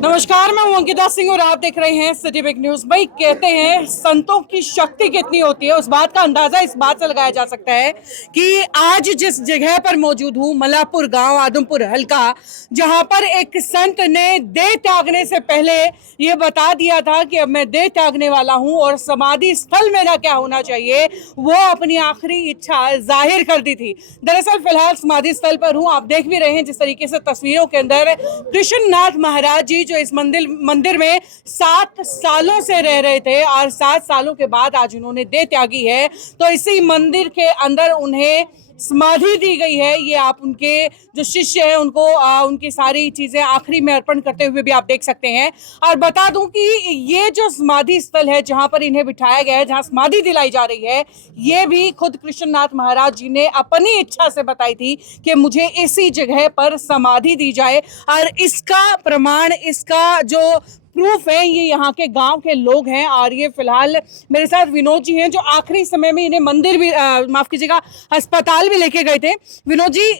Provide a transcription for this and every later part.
नमस्कार, मैं हूं अंकिता सिंह और आप देख रहे हैं सिटी बिग न्यूज। भाई कहते हैं संतों की शक्ति कितनी होती है, उस बात का अंदाजा इस बात से लगाया जा सकता है कि आज जिस जगह पर मौजूद हूं, मलापुर गांव, आदमपुर हल्का, जहां पर एक संत ने देह त्यागने से पहले ये बता दिया था कि अब मैं देह त्यागने वाला हूं और समाधि स्थल मेरा क्या होना चाहिए, वो अपनी आखिरी इच्छा जाहिर कर दी थी। दरअसल फिलहाल समाधि स्थल पर हूं, आप देख भी रहे हैं जिस तरीके से तस्वीरों के अंदर कृष्णनाथ महाराज जी जो इस मंदिर में 7 सालों से रह रहे थे और 7 सालों के बाद आज उन्होंने देह त्यागी है, तो इसी मंदिर के अंदर उन्हें समाधि दी गई है। ये आप उनके जो शिष्य हैं उनको उनकी सारी चीजें आखिरी में अर्पण करते हुए भी आप देख सकते हैं। और बता दूं कि ये जो समाधि स्थल है जहां पर इन्हें बिठाया गया है, जहां समाधि दिलाई जा रही है, ये भी खुद कृष्णनाथ महाराज जी ने अपनी इच्छा से बताई थी कि मुझे इसी जगह पर समाधि दी जाए। और इसका प्रमाण, इसका जो प्रूफ है, ये यहाँ के गांव के लोग हैं। और ये फिलहाल मेरे साथ विनोद जी हैं जो आखिरी समय में इन्हें मंदिर भी माफ कीजिएगा, अस्पताल भी लेके गए थे। विनोद जी,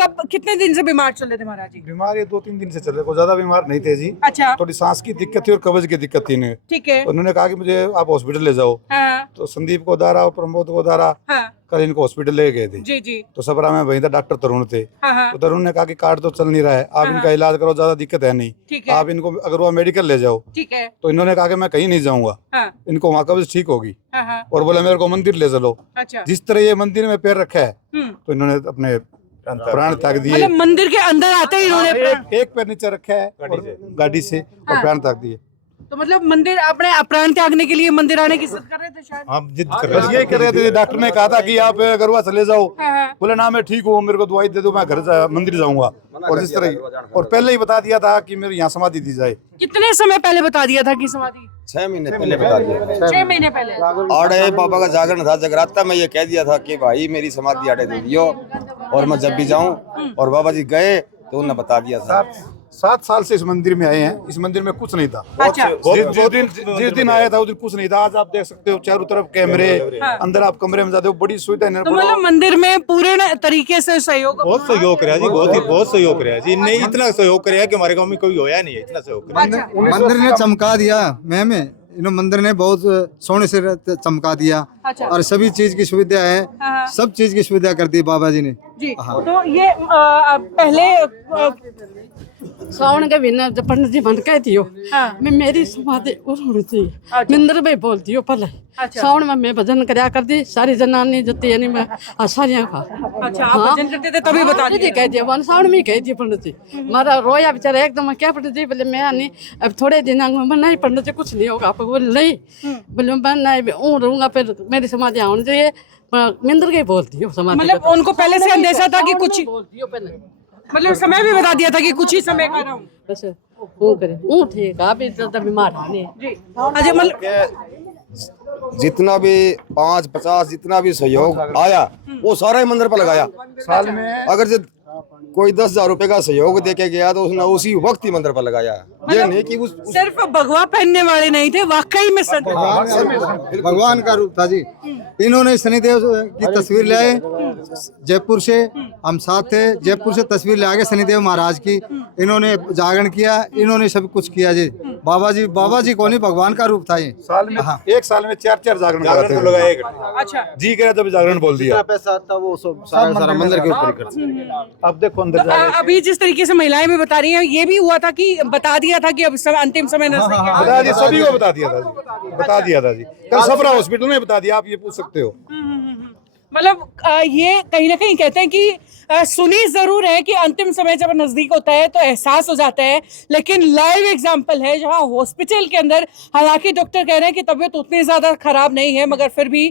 कब कितने दिन से बीमार चल रहे थे महाराज जी? बीमार ये 2-3 दिन से चल रहे, कोई ज्यादा बीमार नहीं थे जी। अच्छा। थोड़ी सांस की दिक्कत थी और कब्ज की दिक्कत थी इन्हें। ठीक है। उन्होंने कहा कि मुझे आप हॉस्पिटल ले जाओ। हाँ। तो संदीप को दारा और प्रमोद को दारा, हाँ। कल इनको हॉस्पिटल ले गए थे। जी जी। तो सबरा में वहीं था, डॉक्टर तरुण थे। हाँ। तो तरुण ने कहा कि कार्ड तो चल नहीं रहा है, आप इनका इलाज करो, ज्यादा दिक्कत है नहीं, ठीक है। आप इनको अगर वो मेडिकल ले जाओ। ठीक है। तो इन्होंने कहा कि मैं कहीं नहीं जाऊंगा। हाँ। इनको वहाँ कब्ज ठीक होगी। हाँ। और बोला मेरे को मंदिर ले चलो। अच्छा। जिस तरह ये मंदिर में पैर रखा है, तो इन्होंने अपने प्राण त्याग दिए। मतलब मंदिर के अंदर आते ही इन्होंने एक पैर नीचे रखा है और गाड़ी से और प्राण त्याग दिए। तो मतलब मंदिर अपने प्राण त्यागने के लिए मंदिर आने की जिद कर रहे थे शायद। आप जिद कर रहे थे, यही कर रहे थे। डॉक्टर ने कहा था कि आप गरुआ चले जाओ। बोले ना मैं ठीक हूँ, मेरे को दवाई दे दो, मैं घर मंदिर जाऊंगा। और जिस तरह और पहले ही बता दिया था कि मेरे यहाँ समाधि दी जाए। कितने समय पहले बता दिया था कि समाधि? 6 महीने पहले बता दिया। 6 महीने पहले। आड़े बाबा का जागरण था, जगराता में ये कह दिया था कि भाई मेरी समाधि आड़े दे दियो और मैं जब भी जाऊं। और बाबा जी गए तो उन्होंने बता दिया था। 7 साल से इस मंदिर में आए हैं, इस मंदिर में कुछ नहीं था। अच्छा। जिस दिन आया था उस दिन कुछ नहीं था। आज आप देख सकते हो चारों तरफ कैमरे, अंदर आप कमरे में जाते हो, बड़ी सुविधा है। तो मतलब मंदिर में पूरे तरीके से सहयोग, बहुत सहयोग कराया जी, बहुत सहयोग कराया जी। नहीं इतना सहयोग कराया कि हमारे गांव में कोई होया नहीं है, इतना सहयोग कराया। मंदिर ने चमका दिया मैम, इन मंदिर ने बहुत सोने से चमका दिया। अच्छा। और सभी चीज की सुविधा है। हाँ। सब चीज की सुविधा कर दी बाबा जी ने जी। तो ये पहले सावन के महीने जब पंडित जी बंद कहती हो, हाँ। मैं मेरी समाधि होनी चाहिए। मिंदर भाई बोलती हो पहले। अच्छा। सावन में मैं भजन कराया कर दी, सारी जनानी जती यानी मैं सारिया का। अच्छा, आप भजन करते थे तभी बता जी कह दिया, वन सावन में कह दिया पंडित जी। मारा रोया बेचारा एकदम, क्या पंडित जी बोले मैं नहीं, अब थोड़े दिन में नहीं पंडित जी कुछ नहीं होगा। आपको बोले नहीं, बोले मैं नहीं रहूंगा, फिर मेरी समाधि होनी चाहिए। मिंदर के बोलती हो समाधि। मतलब उनको पहले से अंदेशा था कि कुछ, बोलती हो पहले, मतलब समय भी बता दिया था कि कुछ ही समय का रहूं। बस वो करे वो ठीक है। अभी ज्यादा बीमार है जी। अच्छा, मतलब जितना भी 5-50 जितना भी सहयोग आया वो सारा ही मंदिर पर लगाया। साल में अगर जो कोई 10,000 रुपए का सहयोग देके गया तो उसने उसी वक्त ही मंदिर पर लगाया। ये नहीं कि सिर्फ भगवा पहनने वाले नहीं थे, वाकई में संत भगवान का रूप था जी। इन्होंने शनिदेव की तस्वीर लाए जयपुर से, हम साथ थे। जयपुर से तस्वीर ला के शनिदेव महाराज की इन्होंने जागरण किया, इन्होंने सब कुछ किया जी। बाबा जी को नहीं, भगवान का रूप था ये। साल में एक साल में 4 जागरण कराते थे। अच्छा। जी कह जब जागरण बोल दिया। पैसा आता वो सब सारा मंदिर के ऊपर करते। अब देखो अंदर अभी जिस तरीके से महिलाएं भी बता रही हैं, ये भी हुआ था कि बता दिया था कि अब अंतिम समय नजदीक है। बता दिया, सभी को बता दिया था जी। कल सबरा हॉस्पिटल में बता दिया, आप ये पूछ सकते हो। मतलब ये कहीं ना कहीं कहते हैं कि सुनी जरूर है कि अंतिम समय जब नजदीक होता है तो एहसास हो जाता है, लेकिन लाइव एग्जांपल है जहां हॉस्पिटल के अंदर, हालांकि डॉक्टर कह रहे हैं कि तबीयत उतनी ज्यादा खराब नहीं है, मगर फिर भी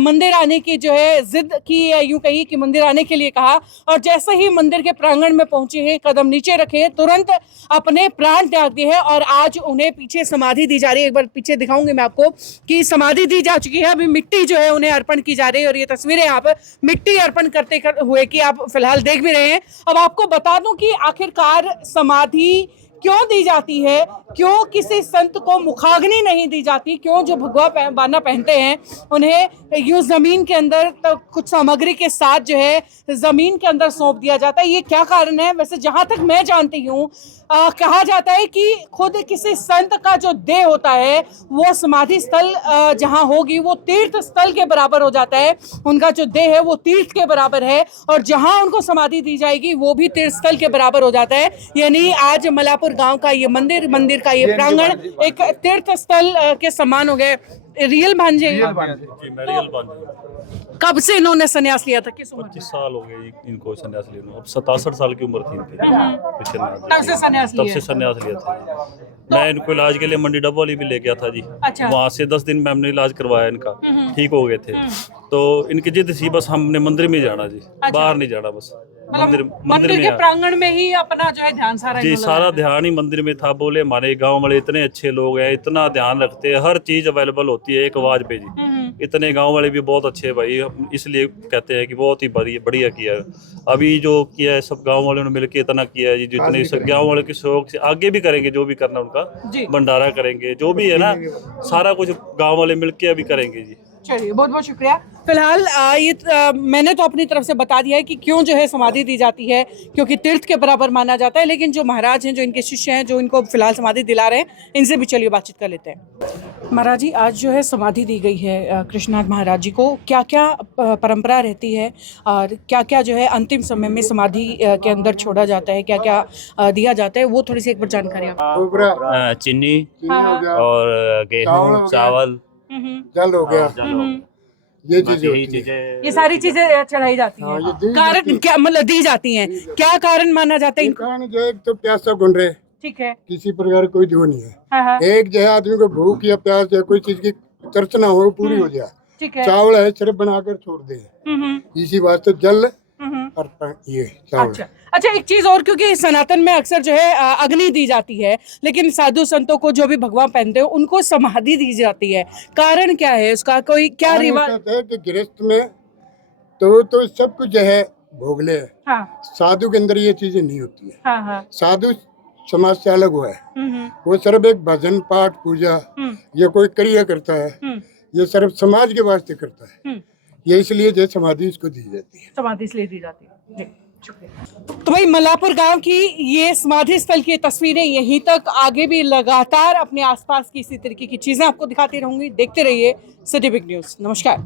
मंदिर आने की जो है जिद की, यूं कही कि मंदिर आने के लिए कहा, और जैसे ही मंदिर के प्रांगण में पहुंचे हैं, कदम नीचे रखे, तुरंत अपने प्राण त्याग दिए हैं और आज उन्हें पीछे समाधि दी जा रही है। एक बार पीछे दिखाऊंगी मैं आपको कि समाधि दी जा चुकी है, अभी मिट्टी जो है उन्हें अर्पण की जा रही है और ये तस्वीरें आप मिट्टी अर्पण करते हुए कि आप फिलहाल देख भी रहे हैं। अब आपको बता दूं कि आखिरकार समाधि क्यों दी जाती है, क्यों किसी संत को मुखाग्नि नहीं दी जाती, क्यों जो भगवा बाना पहनते हैं उन्हें यूं जमीन के अंदर तो कुछ सामग्री के साथ जो है जमीन के अंदर सौंप दिया जाता है, ये क्या कारण है? वैसे जहां तक मैं जानती हूँ कहा जाता है कि खुद किसी संत का जो देह होता है वो समाधि स्थल जहां होगी वो तीर्थ स्थल के बराबर हो जाता है, उनका जो देह है वो तीर्थ के बराबर है और जहां उनको समाधि दी जाएगी वो भी तीर्थ स्थल के बराबर हो जाता है। यानी आज मलापुर गांव का ये मंदिर का ये प्रांगण एक तीर्थ स्थल के समान हो गए। रियल भांजे, कब से इन्होंने संन्यास लिया था? किस उम्र में? 25 साल हो गए इनको संन्यास लिए। अब 67 साल की उम्र थी इनकी तब से संन्यास तब लिया। से संन्यास लिया था। मैं इनको इलाज के लिए मंडी डबवाली भी ले गया था जी। अच्छा। वहाँ से 10 दिन में हमने इलाज करवाया इनका, ठीक हो गए थे। तो इनकी जिद थी बस हमने मंदिर में जाना जी, बाहर नहीं जाना, बस मंदिर के प्रांगण में ही अपना जो है ध्यान सारा जी, सारा ध्यान ही मंदिर में था। बोले हमारे गांव वाले इतने अच्छे लोग हैं, इतना ध्यान रखते हैं, हर चीज अवेलेबल होती है एक आवाज पे जी। इतने गांव वाले भी बहुत अच्छे भाई, इसलिए कहते हैं कि बहुत ही बढ़िया किया है। अभी जो किया है सब गांव वालों ने मिलकर इतना किया है जी, जितने गांव वालों के सहयोग से आगे भी करेंगे, जो भी करना उनका भंडारा करेंगे, जो भी है ना सारा कुछ गांव वाले मिलकर अभी करेंगे जी। चलिए, बहुत बहुत शुक्रिया। फिलहाल मैंने तो अपनी तरफ से बता दिया है कि क्यों जो है समाधि दी जाती है, क्योंकि तीर्थ के बराबर माना जाता है। लेकिन जो महाराज हैं, जो इनके शिष्य हैं, जो इनको फिलहाल समाधि दिला रहे हैं, इनसे भी चलिए बातचीत कर लेते हैं। महाराज जी, आज जो है समाधि दी गई है कृष्णनाथ महाराज जी को, क्या क्या परंपरा रहती है और क्या क्या जो है अंतिम समय में समाधि के अंदर छोड़ा जाता है, क्या क्या दिया जाता है, वो थोड़ी सी एक बार जानकारी आप। चीनी और गेहूँ, चावल, जल हो गया, ये ये सारी चीजें चढ़ाई जाती हैं। कारण क्या, मतलब दी जाती हैं, क्या कारण माना जाता है? कारण जो एक तो प्यासा गुण रहे, ठीक है, किसी प्रकार कोई जो नहीं है। हाँ। एक जो है आदमी को भूख या प्यास या कोई चीज की तर्चना हो पूरी हो जाए, ठीक है। चावल है सिर्फ बनाकर छोड़ दे, इसी वास्ते जल अर्पण ये चावल। अच्छा, एक चीज और, क्योंकि सनातन में अक्सर जो है अग्नि दी जाती है, लेकिन साधु संतों को जो भी भगवान पहनते हैं उनको समाधि दी जाती है, कारण क्या है उसका? कोई क्या रिवाज है कि गृहस्थ में तो सब कुछ जो है भोगले है। हाँ। साधु के अंदर ये चीजें नहीं होती है। हाँ। साधु समाज से अलग हुआ है, वो सिर्फ एक भजन पाठ पूजा ये कोई क्रिया करता है, ये सिर्फ समाज के वास्ते करता है, ये इसलिए जो समाधि इसको दी जाती है। समाधि इसलिए दी जाती है। तो भाई, मलापुर गांव की ये समाधि स्थल की तस्वीरें यहीं तक, आगे भी लगातार अपने आसपास की इसी तरीके की चीजें आपको दिखाती रहूंगी। देखते रहिए सिटी बिग न्यूज। नमस्कार।